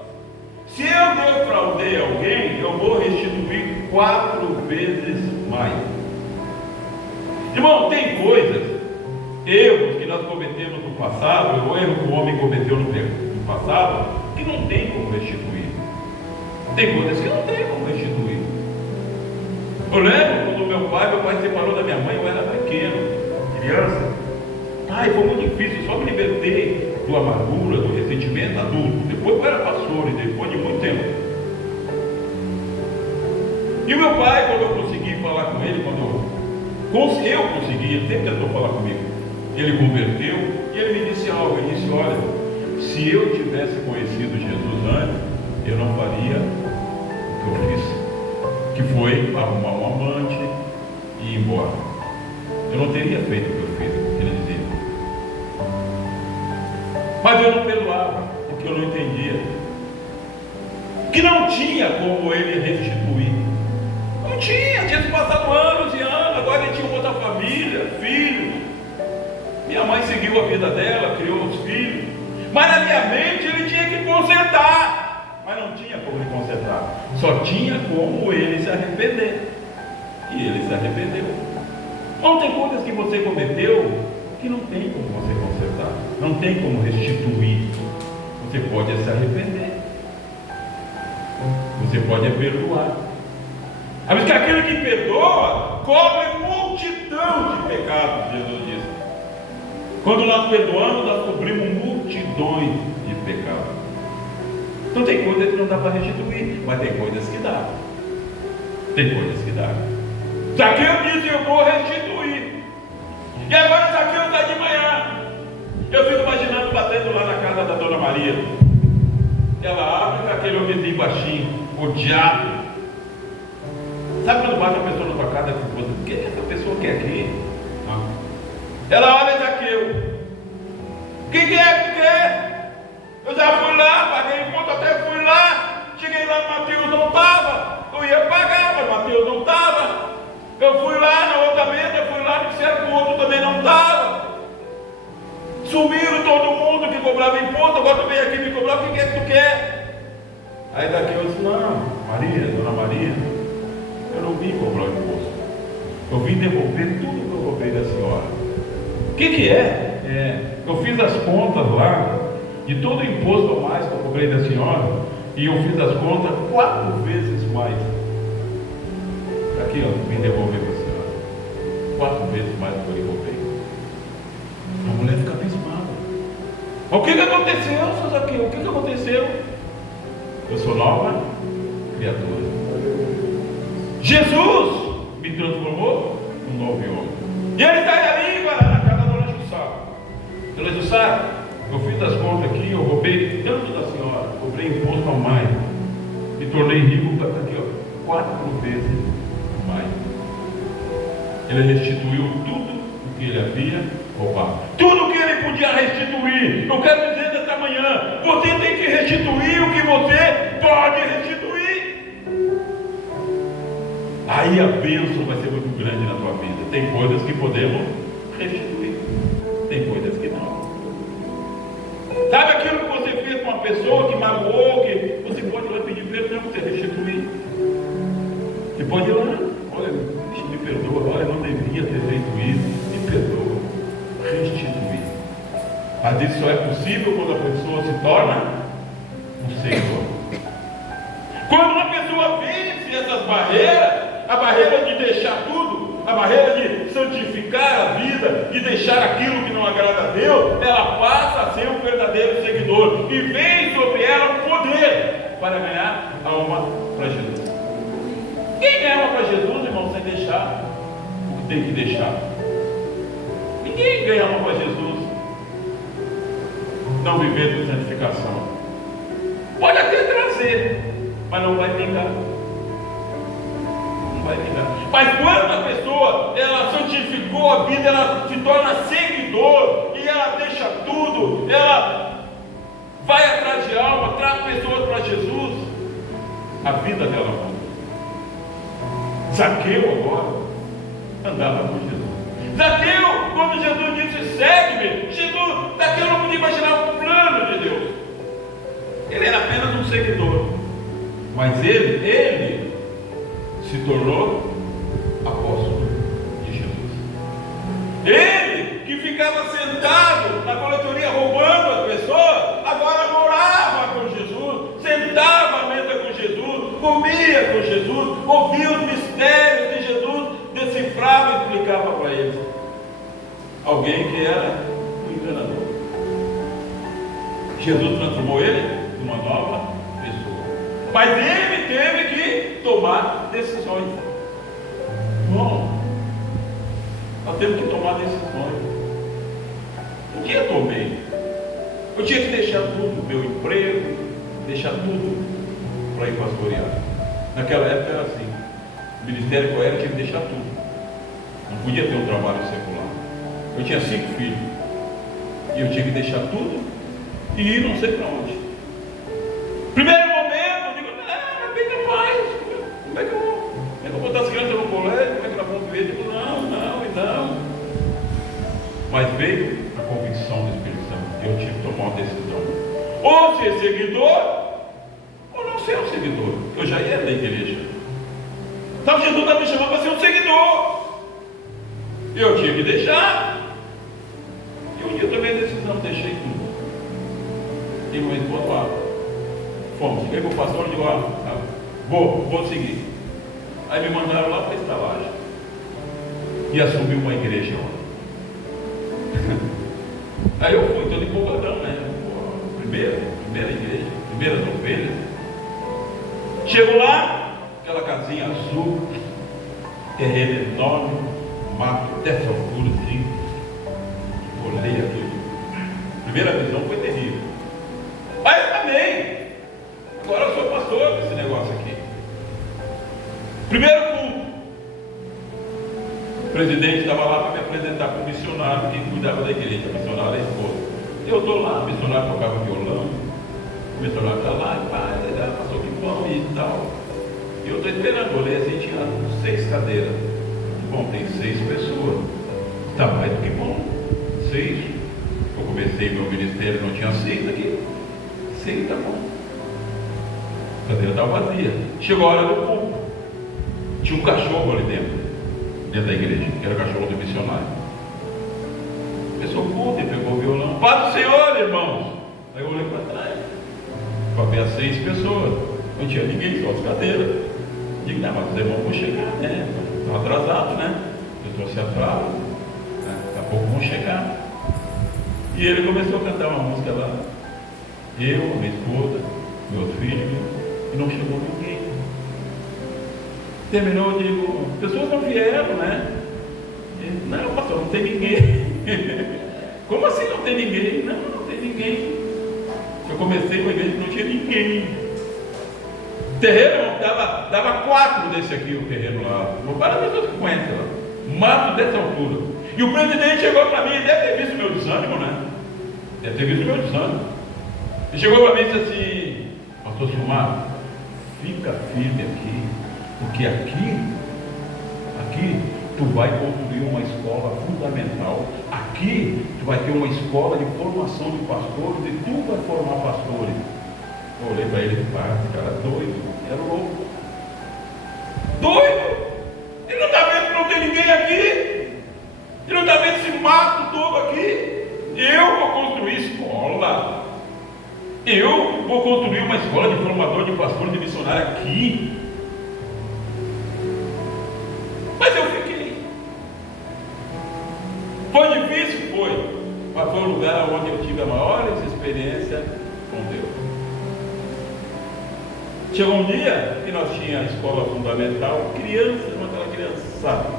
se eu defraudei alguém, eu vou restituir 4 vezes mais. Irmão, tem coisas, erros que nós cometemos no passado, o erro que o homem cometeu no passado, que não tem como restituir. Tem coisas que não tem como restituir. Eu lembro quando meu pai se separou da minha mãe, eu era pequeno, criança. Ai, foi muito difícil, só me libertei do amargura, do ressentimento adulto. Depois eu era pastor, e depois de muito tempo. E o meu pai, quando eu consegui falar com ele, eu consegui, ele sempre tentou falar comigo. Ele converteu e ele me disse algo. Ele disse: olha, se eu tivesse conhecido Jesus antes, eu não faria o que eu fiz, que foi arrumar um amante e ir embora. Eu não teria feito o que eu fiz, ele dizia. Mas eu não perdoava, porque eu não entendia que não tinha como ele restituir. Não tinha se passado anos e anos. Agora ele tinha outra família, filhos. Minha mãe seguiu a vida dela, criou os filhos. Mas na minha mente ele tinha que consertar. Mas não tinha como ele consertar. Só tinha como ele se arrepender. E ele se arrependeu. Não tem coisas que você cometeu que não tem como você consertar. Não tem como restituir. Você pode se arrepender. Você pode perdoar. Mas que aquele que perdoa cobre multidão de pecados, Jesus disse. Quando nós perdoamos, nós cobrimos multidões de pecados. Então tem coisas que não dá para restituir, mas tem coisas que dá. Tem coisas que dá. Zaqueu disse: eu vou restituir. E agora Zaqueu está de manhã. Eu fico imaginando batendo lá na casa da Dona Maria. Ela abre com aquele homenzinho baixinho, odiado. Sabe quando bate uma pessoa na tua casa e diz: o que essa pessoa quer aqui? Não. Ela olha Zaqueu. O que é? Eu já fui lá, paguei o conto, até fui lá. Cheguei lá, Mateus não estava. Eu ia pagar, mas Mateus não estava. Eu fui lá na outra mesa, fui lá e disseram que o outro também não estava. Sumiram todo mundo que cobrava imposto. Agora tu vem aqui me cobrar, o que é que tu quer? Aí Zaqueu disse: não, Maria, Dona Maria, eu não vim cobrar o imposto. Eu vim devolver tudo que eu roubei da senhora. O que é? Eu fiz as contas lá de todo o imposto a mais que eu cobrei da senhora, e eu fiz as contas 4 vezes mais. Aqui, ó, vim devolver para a senhora 4 vezes mais do que eu roubei. A mulher fica abismada. O que aconteceu, seu Zaqueu? O que aconteceu? Eu sou nova criatura. Jesus me transformou num novo homem. E ele sai ali na casa da Dona Jussá. Dona Jussá, eu fiz as contas aqui, eu roubei tanto da senhora, cobrei imposto a mais, me tornei rico aqui, ó, 4 vezes mais. Ele restituiu tudo o que ele havia roubado, tudo o que ele podia restituir. Eu quero dizer nesta manhã: você tem que restituir o que você pode restituir. Aí a bênção vai ser muito grande na tua vida. Tem coisas que podemos restituir, tem coisas que não. Sabe aquilo que você fez fez com uma pessoa, que magoou, que você pode ir lá pedir perdão, você restituir. Você pode ir lá, olha, me perdoa, olha, não devia ter feito isso, me perdoa, restituir. Mas isso só é possível quando a pessoa se torna um Senhor. Quando uma pessoa vence essas barreiras, a barreira de deixar tudo, a barreira de santificar a vida, de deixar aquilo que não agrada a Deus, ela passa a ser um verdadeiro seguidor e vem sobre ela o poder para ganhar a alma para Jesus. Quem ganha alma para Jesus, irmão, sem deixar o que tem que deixar? Ninguém ganha alma para Jesus não vivendo santificação. Pode até trazer, mas não vai vingar. Não vai vingar. Mas quando a pessoa, ela santificou a vida, ela se torna seguidor, e ela deixa tudo, ela vai atrás de alma, traz pessoas para Jesus, a vida dela muda. Zaqueu agora andava com Jesus. Zaqueu, quando Jesus disse segue-me, Zaqueu não podia imaginar o plano de Deus. Ele era apenas um seguidor, mas ele se tornou apóstolo de Jesus. Ele que ficava sentado na coletoria roubando as pessoas, agora morava com Jesus, sentava à mesa com Jesus, comia com Jesus, ouvia os mistérios de Jesus, decifrava e explicava para eles. Alguém que era um enganador. Jesus transformou ele numa nova pessoa, mas ele teve que tomar decisões. Bom, nós temos que tomar decisões. O que eu tomei? Eu tinha que deixar tudo, meu emprego, deixar tudo para ir pastorear. Naquela época era assim, o ministério qual era, tinha que deixar tudo, não podia ter um trabalho secular. Eu tinha 5 filhos e eu tinha que deixar tudo e ir não sei para onde. Primeiro momento, eu digo, não, bem capaz, como é que eu vou botar as crianças no colégio, como é que nós vamos ver? Eu digo, não. Mas veio a convicção do Espírito Santo, eu tive que tomar uma decisão, ou ser seguidor, ou não ser um seguidor. Eu já ia da igreja, então Jesus está me chamando para ser um seguidor, eu tinha que deixar. E um dia eu tomei a decisão, deixei tudo, e meu esposo lá, fomos, cheguei para o pastor e digo, vou seguir. Aí me mandaram lá para a estalagem e assumi uma igreja. Aí eu fui todo empolgadão, né? Primeira igreja, primeiras ovelhas. Chego lá, aquela casinha azul, terreno enorme, mato dessa altura assim. Olhei aquilo. Primeira visão foi terrível. Mas amém. Agora eu sou pastor desse negócio aqui. Primeiro culto. O presidente estava lá para me apresentar para o missionário que cuidava da igreja. O missionário é a esposa. Eu estou lá, o missionário tocava violão. O missionário está lá, pai, passou que bom e tal. E eu estou esperando. Olhei assim, tinha 6 cadeiras. Bom, tem 6 pessoas. Está mais do que bom. 6. Eu comecei meu ministério, não tinha 6 aqui. 6 está bom. A cadeira estava vazia. Chegou a hora do culto. Tinha um cachorro ali dentro da igreja, que era o cachorro do missionário. Começou o culto, ele pegou o violão. Paz do Senhor, irmãos. Aí eu olhei para trás, para ver as 6 pessoas. Não tinha ninguém, só as cadeiras. Digo, não, mas os irmãos vão chegar, né? Estão atrasados, né? Eu trouxe atraso, né? Daqui a pouco vão chegar. E ele começou a cantar uma música lá. Eu, minha esposa, meus filhos, e não chegou ninguém. Terminou, eu digo, pessoas não vieram, né? Não, pastor, não tem ninguém. Como assim não tem ninguém? Não tem ninguém. Eu comecei com a igreja que não tinha ninguém. O terreno dava 4 desse aqui, o terreno lá. Para as pessoas que conhecem lá. Mato dessa altura. E o presidente chegou para mim, deve ter visto meu desânimo, né? Deve ter visto meu desânimo. Ele chegou para mim e disse assim, pastor Silmar, fica firme aqui, porque aqui tu vai construir uma escola fundamental, aqui tu vai ter uma escola de formação de pastores e tu vai formar pastores. Eu olhei para ele e falei, esse cara é doido, era louco. Doido! Ele não está vendo que não tem ninguém aqui? Ele não está vendo esse mato todo aqui? Eu vou construir escola. Eu vou construir uma escola de formador de pastores de missionário aqui. Mas eu fiquei. Foi difícil? Foi. Mas foi o lugar onde eu tive a maior experiência com Deus. Chegou um dia que nós tínhamos a escola fundamental, crianças, aquela criançada.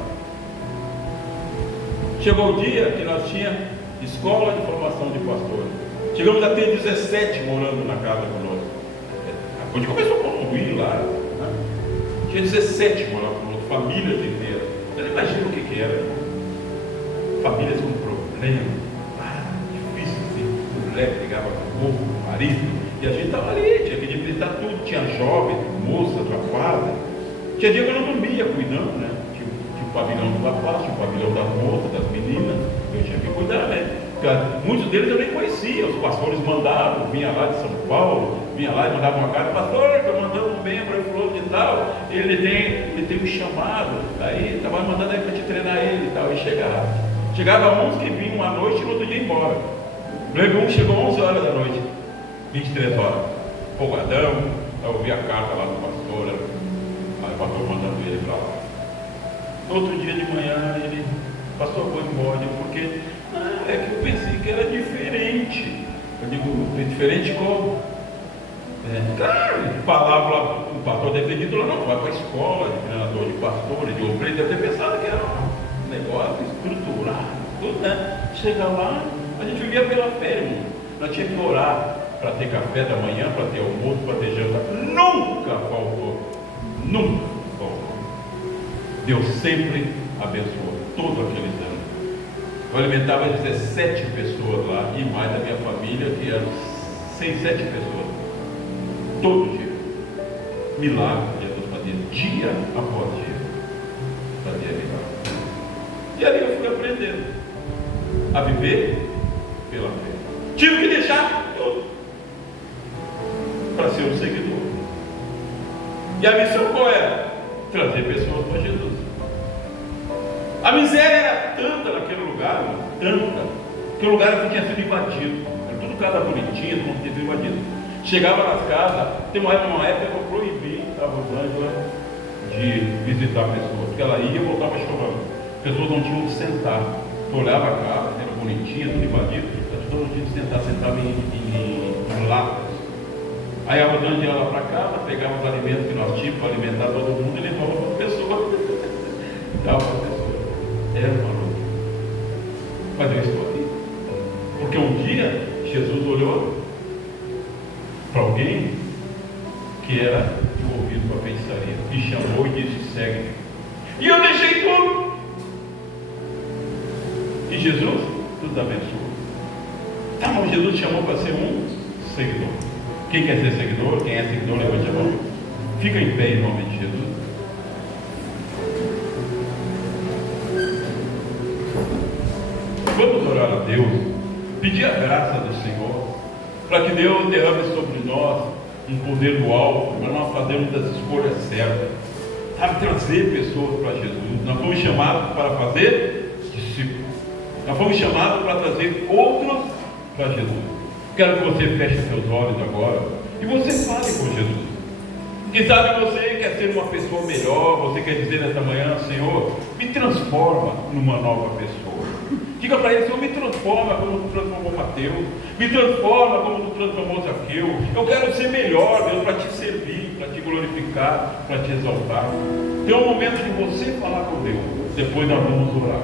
Chegou o dia que nós tínhamos escola de formação de pastores. Chegamos a ter 17 morando na casa conosco. A gente começou a construir lá, né? Tinha 17 morando conosco, famílias inteiras. Você não imagina o que era. Famílias com problema, difícil assim. Mulher brigava com o povo, com o marido. E a gente estava ali, tinha que administrar tudo. Tinha jovens, moças, rapazes. Tinha dia que eu não dormia cuidando, né? Tinha o pavilhão do rapaz, tinha o pavilhão das moças, das meninas. Eu tinha que cuidar, né? Muitos deles eu nem conhecia, os pastores mandavam, vinha lá de São Paulo, vinha lá e mandava uma carta, pastor, estou mandando um membro, ele falou de tal, ele tem um chamado, aí estava mandando aí para te treinar ele e tal, e chegava uns que vinham à noite e no outro dia embora. Um chegou 11 horas da noite, 23 horas, folgadão, eu ouvi a carta lá do pastor, aí o pastor mandando ele para lá. Outro dia de manhã ele, pastor, vou embora, porque é que eu pensei que era diferente. Eu digo, diferente como? Claro, falava lá, o pastor defendido lá, não, vai para a escola de treinador de pastores, de obreiro, deve ter pensado que era um negócio estruturado, tudo, né? Chega lá, a gente vivia pela fé, irmão. Nós tínhamos que orar para ter café da manhã, para ter almoço, para ter jantar. Nunca faltou. Nunca faltou. Deus sempre abençoou todos aqueles anos. Eu alimentava 17 pessoas lá e mais da minha família, que eram 6, 7 pessoas. Todo dia. Milagre que Jesus fazia, dia após dia. Fazia milagre. E ali eu fui aprendendo a viver pela fé. Tive que deixar tudo para ser um seguidor. E a missão qual era? Trazer pessoas para Jesus. A miséria era tanta naquele lugar, tanta, que o lugar tinha sido invadido. Era tudo casa bonitinha, todo mundo tinha sido invadido. Chegava nas casas, tem uma época que eu proibi a Rosângela de visitar pessoas, porque ela ia e voltava chorando. As pessoas não tinham onde sentar. Eu olhava a casa, era bonitinha, tudo invadido, as pessoas não tinham onde sentar, sentavam em latas. Aí a Rosângela ia lá para casa, pegava os alimentos que nós tínhamos para alimentar todo mundo e levava para as pessoas. Dava para as pessoas. Era uma luta. Mas eu estou aqui. Porque um dia Jesus olhou para alguém que era envolvido com a feitiçaria e chamou e disse: segue. E eu deixei tudo. E Jesus nos abençoou. Tá bom, Jesus chamou para ser um seguidor. Quem quer ser seguidor? Quem é seguidor, levante a mão. Fica em pé em nome de Jesus. Vamos orar a Deus, pedir a graça do Senhor, para que Deus derrame sobre nós um poder do alto, para nós fazermos as escolhas certas, para trazer pessoas para Jesus. Nós fomos chamados para fazer discípulos, nós fomos chamados para trazer outros para Jesus. Quero que você feche seus olhos agora e você fale com Jesus. Quem sabe você quer ser uma pessoa melhor, você quer dizer nesta manhã: Senhor, me transforma numa nova pessoa. Diga para ele: Senhor, me transforma como tu transformou Mateus, me transforma como tu transformou Zaqueu. Eu quero ser melhor, Deus, para te servir, para te glorificar, para te exaltar. Tem um momento de você falar com Deus, depois nós vamos orar.